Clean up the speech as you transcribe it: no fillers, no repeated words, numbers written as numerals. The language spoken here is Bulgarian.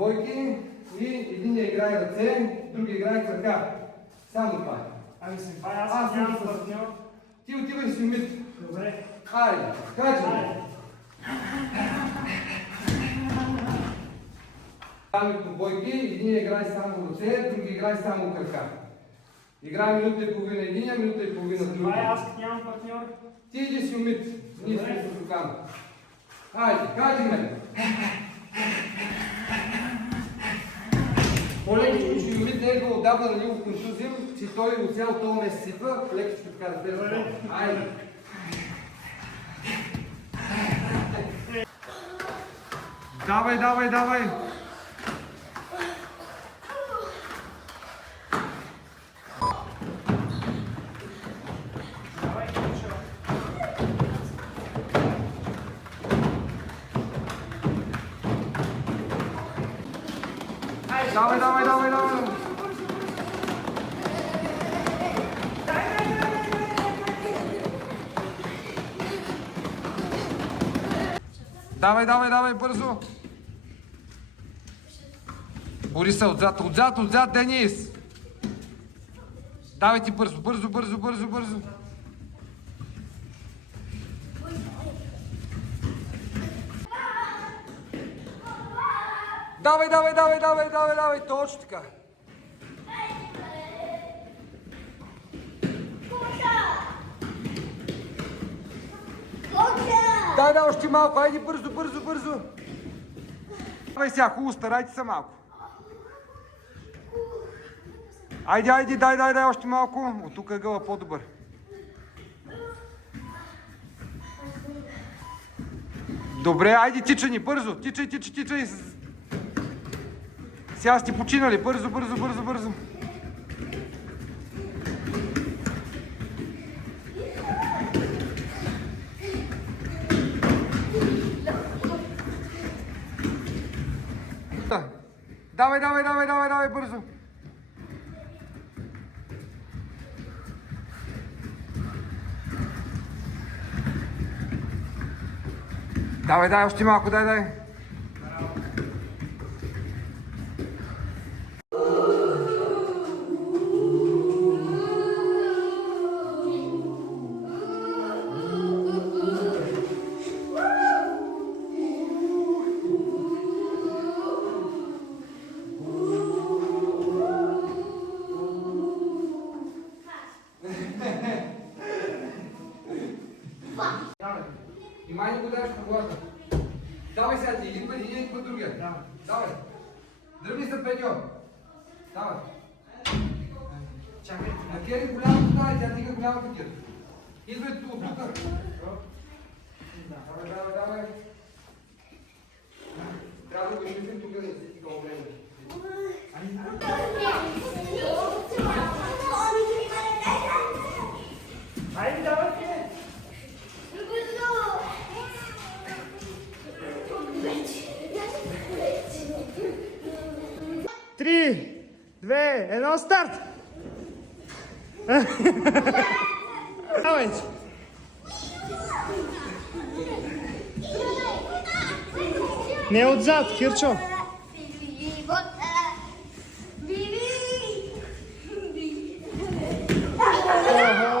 двойки и единия играе ръце, другия играе крака. Само това. Ами се, аз нямам партньор. Ти отивай си умит. Добре. Айде, кажи. Играем по двойки, единия играе само ръце, другия играе само крака. Играем минута и половина единия, минута и половина другия. Това е аз като нямам партньор. Ти иди си умит. Ние сме с руками. Айде, кажи ме. По-лекичко, че умит не е било отдавна на него контузия, че той от цял този месец сипва, лекичко така да влезе. Айде. Давай, давай, давай. Давай, давай, давай, давай. Давай, давай, давай, бързо. Бориса, отзад, отзад, отзад, Денис. Давай ти бързо, бързо, бързо, бързо, бързо. Давай, давай, давай, давай, давай, давай, точно така. Дай, да, още малко, айди бързо, бързо, бързо. Давай сега, хубаво, старайте се малко. Айди, айди, дай, още малко. От тук ъгъла по-добър. Добре, айди, тичай ни, бързо, тичай. Сега сте починали, бързо, бързо, бързо, бързо. Давай, давай, давай, давай, давай, бързо. Давай, още малко, дай. И май не го даваш на главата. Давай сега ти, един път другия. Давай. Дръбни се, Петьо. Давай. Чакай, на Кери голямото давай, тя дига голямото Кери. Идвай от тук. Давай. Трябва да го измислим тук да не си такова време. Айде, давай. 3, 2, 1, старт! Давай! Не отзад, Кирчо! Ого!